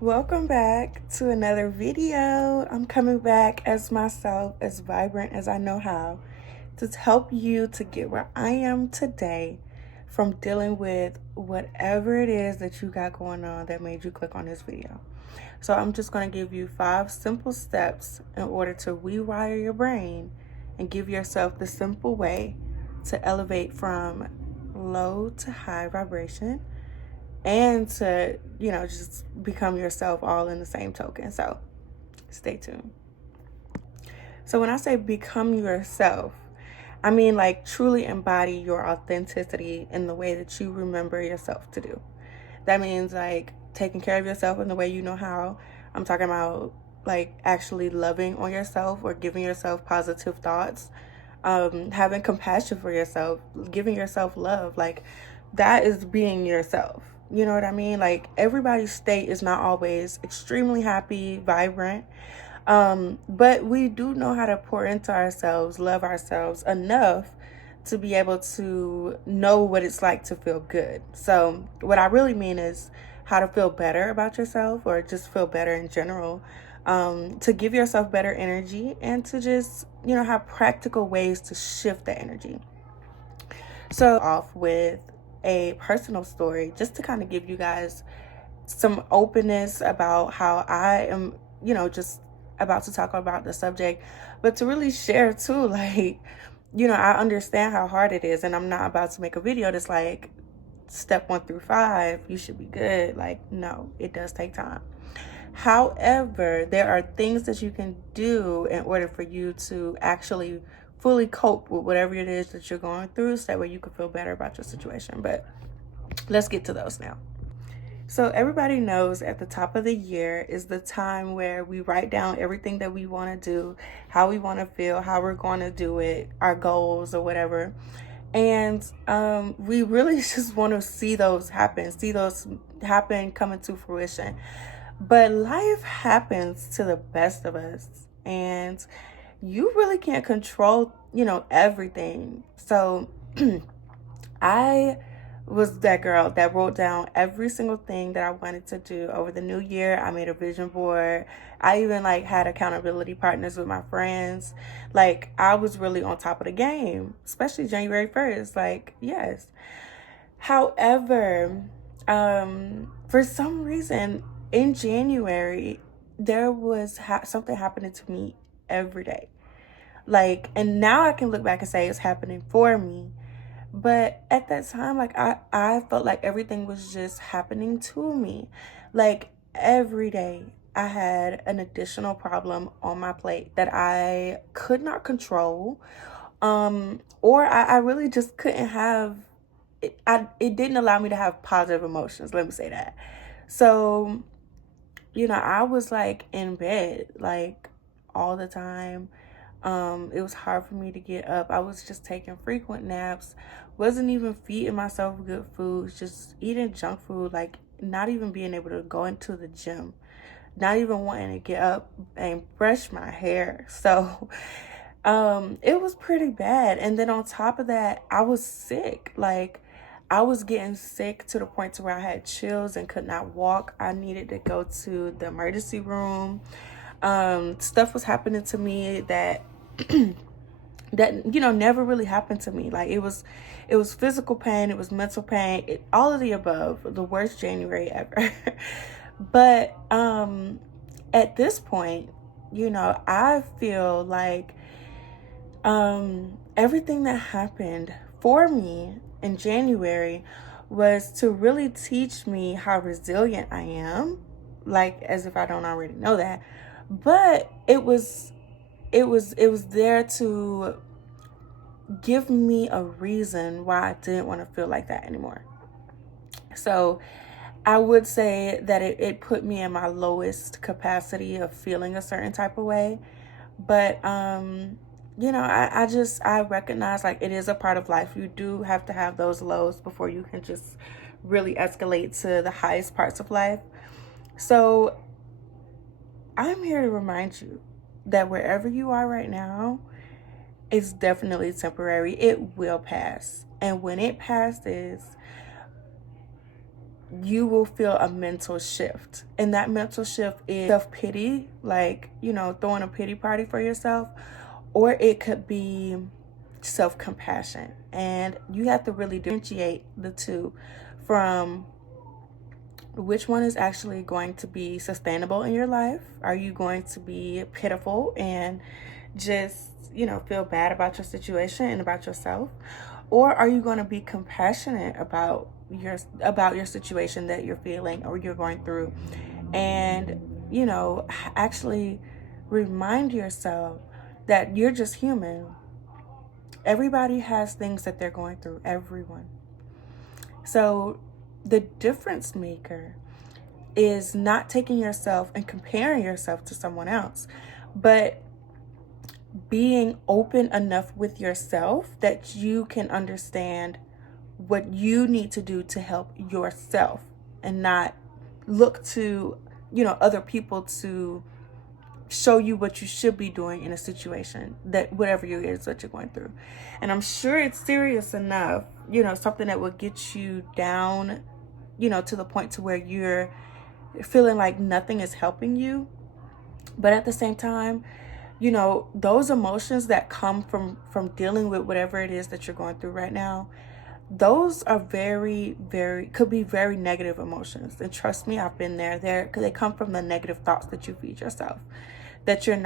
Welcome back to another video. I'm coming back as myself, as vibrant as I know how, to help you to get where I am today from dealing with whatever it is that you got going on that made you click on this video. So I'm just going to give you 5 simple steps in order to rewire your brain and give yourself the simple way to elevate from low to high vibration and to, just become yourself all in the same token. So stay tuned. So when I say become yourself, I mean like truly embody your authenticity in the way that you remember yourself to do. That means like taking care of yourself in the way you know how. I'm talking about like actually loving on yourself or giving yourself positive thoughts, having compassion for yourself, giving yourself love. Like that is being yourself. You know what I mean? Like everybody's state is not always extremely happy, vibrant. But we do know how to pour into ourselves, love ourselves enough to be able to know what it's like to feel good. So what I really mean is how to feel better about yourself or just feel better in general, to give yourself better energy and to just, have practical ways to shift that energy. So off with a personal story just to kind of give you guys some openness about how I am, just about to talk about the subject, but to really share too, like, I understand how hard it is, and I'm not about to make a video that's like step 1 through 5, you should be good. Like, no, it does take time. However, there are things that you can do in order for you to actually fully cope with whatever it is that you're going through so that way you can feel better about your situation. But let's get to those now. So everybody knows at the top of the year is the time where we write down everything that we want to do, how we want to feel, how we're going to do it, our goals or whatever. And we really just want to see those happen, come into fruition. But life happens to the best of us, and you really can't control, everything. So I was that girl that wrote down every single thing that I wanted to do over the new year. I made a vision board. I even like had accountability partners with my friends. Like I was really on top of the game, especially January 1st. Like, yes. However, for some reason in January, there was something happening to me every day. Like, and now I can look back and say it's happening for me. But at that time, like I felt like everything was just happening to me. Like every day I had an additional problem on my plate that I could not control. Or I really just couldn't have it didn't allow me to have positive emotions, let me say that. So, I was like in bed like all the time. It was hard for me to get up. I was just taking frequent naps, wasn't even feeding myself good food, just eating junk food, like not even being able to go into the gym, not even wanting to get up and brush my hair. So it was pretty bad. And then on top of that, I was sick. Like I was getting sick to the point to where I had chills and could not walk. I needed to go to the emergency room. Stuff was happening to me that that never really happened to me. Like it was physical pain, it was mental pain, all of the above. The worst January ever. But at this point, I feel like everything that happened for me in January was to really teach me how resilient I am, like as if I don't already know that. But it was there to give me a reason why I didn't want to feel like that anymore. So I would say that it put me in my lowest capacity of feeling a certain type of way. But I recognize like it is a part of life. You do have to have those lows before you can just really escalate to the highest parts of life. So I'm here to remind you that wherever you are right now, it's definitely temporary. It will pass. And when it passes, you will feel a mental shift. And that mental shift is self-pity, like, throwing a pity party for yourself, or it could be self-compassion. And you have to really differentiate the two from which one is actually going to be sustainable in your life. Are you going to be pitiful and just, feel bad about your situation and about yourself? Or are you going to be compassionate about your situation that you're feeling or you're going through, and, actually remind yourself that you're just human. Everybody has things that they're going through, everyone. So the difference maker is not taking yourself and comparing yourself to someone else, but being open enough with yourself that you can understand what you need to do to help yourself, and not look to, other people to show you what you should be doing in a situation, that whatever it is that you're going through. And I'm sure it's serious enough, something that will get you down, to the point to where you're feeling like nothing is helping you. But at the same time, those emotions that come from dealing with whatever it is that you're going through right now, those are very, very, could be very negative emotions. And trust me, I've been there. Because they come from the negative thoughts that you feed yourself, that you're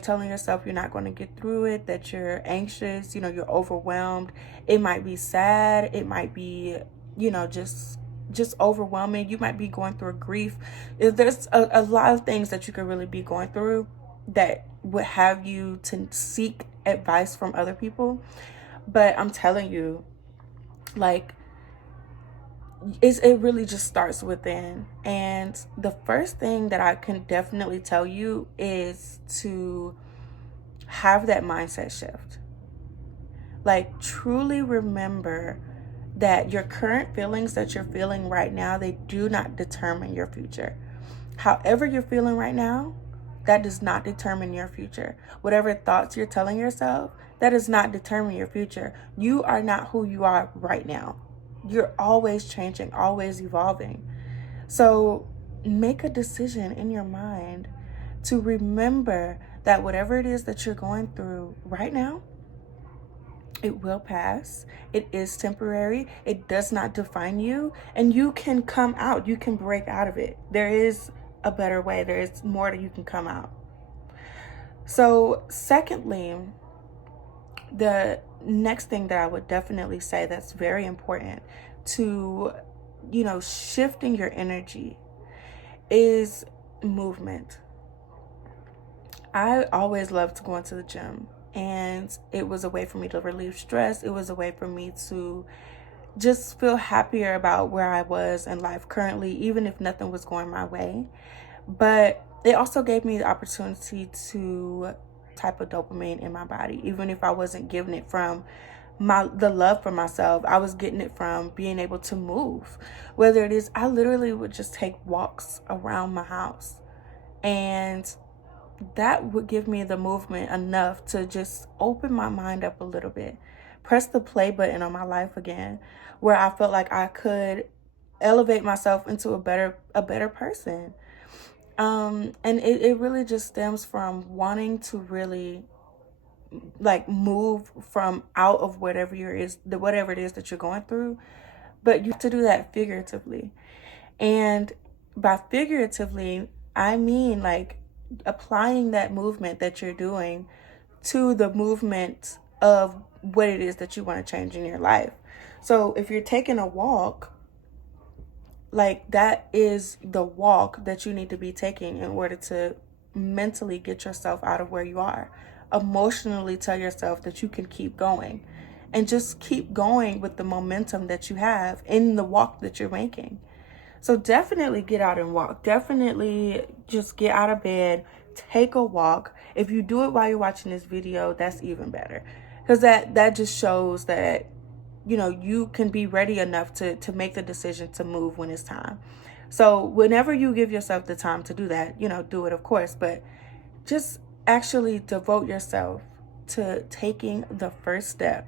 telling yourself you're not going to get through it, that you're anxious, you're overwhelmed. It might be sad. It might be, just overwhelming. You might be going through a grief. There's a lot of things that you could really be going through that would have you to seek advice from other people. But I'm telling you, like, it really just starts within. And the first thing that I can definitely tell you is to have that mindset shift. Like, truly remember that your current feelings that you're feeling right now, they do not determine your future. However you're feeling right now, that does not determine your future. Whatever thoughts you're telling yourself, that does not determine your future. You are not who you are right now. You're always changing, always evolving. So make a decision in your mind to remember that whatever it is that you're going through right now, it will pass. It is temporary. It does not define you. And you can come out. You can break out of it. There is a better way. There is more that you can come out. So secondly, the next thing that I would definitely say that's very important to, shifting your energy is movement. I always loved going to the gym, and it was a way for me to relieve stress. It was a way for me to just feel happier about where I was in life currently, even if nothing was going my way. But it also gave me the opportunity to type of dopamine in my body, even if I wasn't getting it from the love for myself. I was getting it from being able to move. Whether it is, I literally would just take walks around my house, and that would give me the movement enough to just open my mind up a little bit, press the play button on my life again, where I felt like I could elevate myself into a better person. And it really just stems from wanting to really, like, move from out of whatever it is that you're going through. But you have to do that figuratively. And by figuratively, I mean, like, applying that movement that you're doing to the movement of what it is that you want to change in your life. So if you're taking a walk, like, that is the walk that you need to be taking in order to mentally get yourself out of where you are. Emotionally tell yourself that you can keep going, and just keep going with the momentum that you have in the walk that you're making. So definitely get out and walk. Definitely just get out of bed, take a walk. If you do it while you're watching this video, that's even better. Because that just shows that, you can be ready enough to make the decision to move when it's time. So whenever you give yourself the time to do that, do it, of course. But just actually devote yourself to taking the first step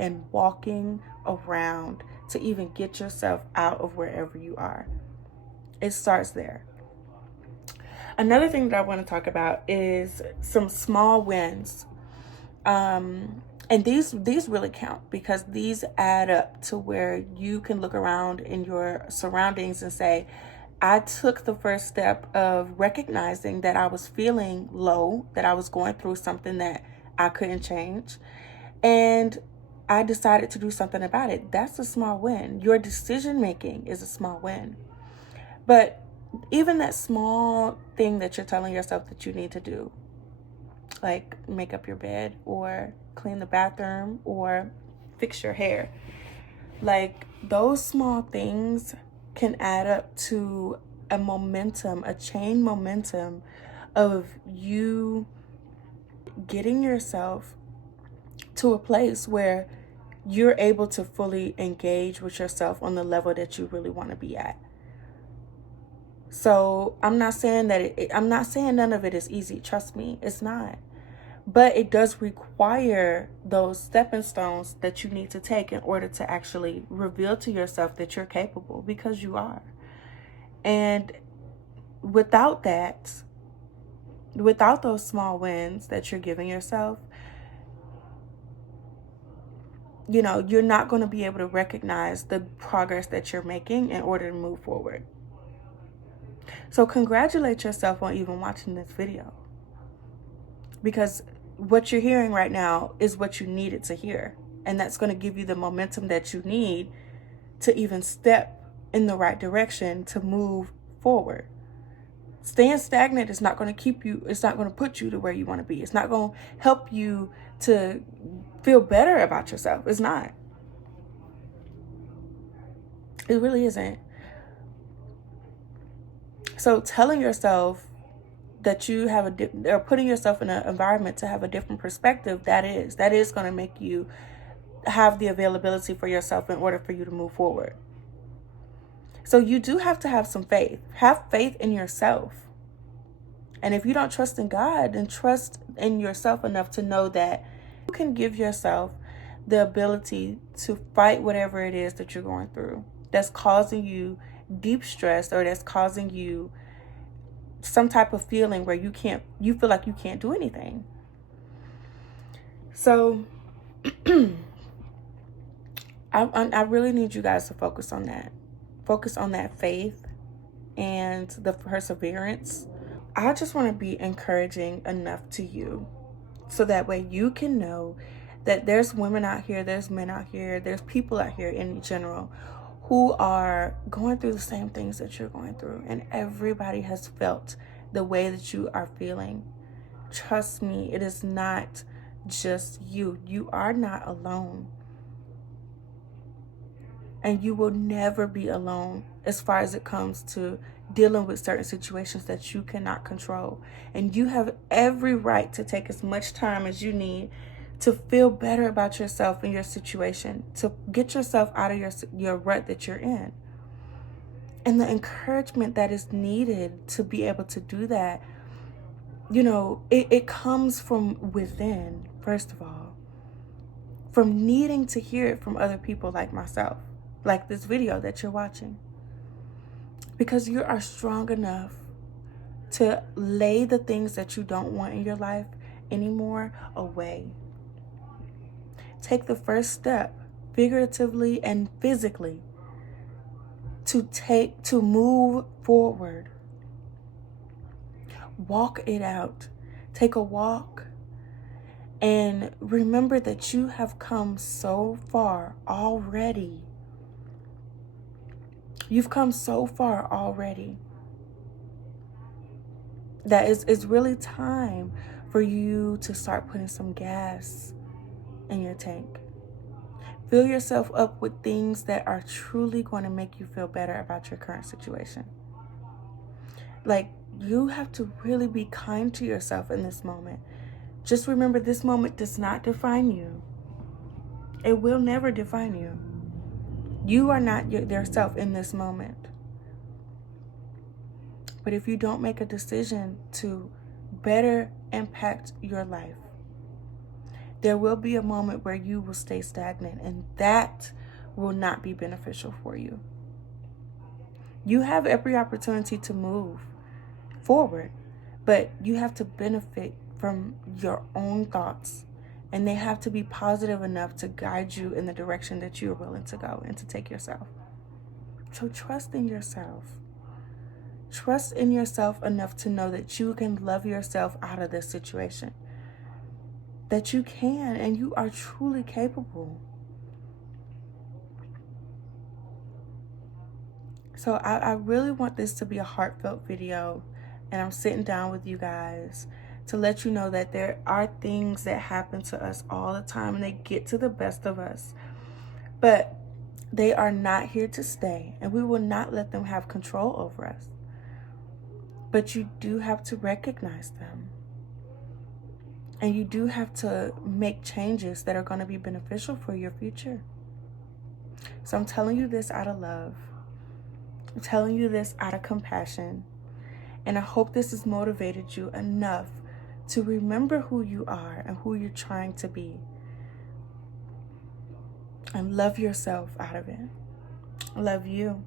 and walking around to even get yourself out of wherever you are. It starts there. Another thing that I want to talk about is some small wins. And these really count, because these add up to where you can look around in your surroundings and say, I took the first step of recognizing that I was feeling low, that I was going through something that I couldn't change, and I decided to do something about it. That's a small win. Your decision making is a small win. But even that small thing that you're telling yourself that you need to do, like make up your bed or clean the bathroom or fix your hair, like those small things can add up to a momentum, a chain momentum of you getting yourself to a place where you're able to fully engage with yourself on the level that you really want to be at. So I'm not saying that I'm not saying none of it is easy. Trust me, it's not. But it does require those stepping stones that you need to take in order to actually reveal to yourself that you're capable, because you are. And without that, without those small wins that you're giving yourself, you know, you're not going to be able to recognize the progress that you're making in order to move forward. So congratulate yourself on even watching this video, because what you're hearing right now is what you needed to hear. And that's going to give you the momentum that you need to even step in the right direction to move forward. Staying stagnant is not going to keep you, it's not going to put you to where you want to be. It's not going to help you to feel better about yourself. It's not. It really isn't. So telling yourself that you have or putting yourself in an environment to have a different perspective, that is going to make you have the availability for yourself in order for you to move forward. So you do have to have some faith. Have faith in yourself. And if you don't trust in God, then trust in yourself enough to know that you can give yourself the ability to fight whatever it is that you're going through that's causing you deep stress, or that's causing you some type of feeling where you feel like you can't do anything. So I really need you guys to focus on that. Focus on that faith and the perseverance. I just want to be encouraging enough to you so that way you can know that there's women out here, there's men out here, there's people out here in general who are going through the same things that you're going through. And everybody has felt the way that you are feeling. Trust me, it is not just you. You are not alone. And you will never be alone as far as it comes to dealing with certain situations that you cannot control. And you have every right to take as much time as you need to feel better about yourself and your situation, to get yourself out of your rut that you're in. And the encouragement that is needed to be able to do that, you know, it comes from within, first of all, from needing to hear it from other people like myself, like this video that you're watching. Because you are strong enough to lay the things that you don't want in your life anymore away. Take the first step, figuratively and physically, to move forward. Walk it out. Take a walk and remember that you have come so far already. You've come so far already that it's really time for you to start putting some gas in your tank. Fill yourself up with things that are truly going to make you feel better about your current situation. Like, you have to really be kind to yourself in this moment. Just remember, this moment does not define you. It will never define you. You are not yourself in this moment. But if you don't make a decision to better impact your life, there will be a moment where you will stay stagnant, and that will not be beneficial for you. You have every opportunity to move forward, but you have to benefit from your own thoughts, and they have to be positive enough to guide you in the direction that you are willing to go and to take yourself. So trust in yourself. Trust in yourself enough to know that you can love yourself out of this situation. That you can, and you are truly capable. So I really want this to be a heartfelt video, and I'm sitting down with you guys to let you know that there are things that happen to us all the time, and they get to the best of us. But they are not here to stay, and we will not let them have control over us. But you do have to recognize them. And you do have to make changes that are going to be beneficial for your future. So I'm telling you this out of love. I'm telling you this out of compassion. And I hope this has motivated you enough to remember who you are and who you're trying to be. And love yourself out of it. I love you.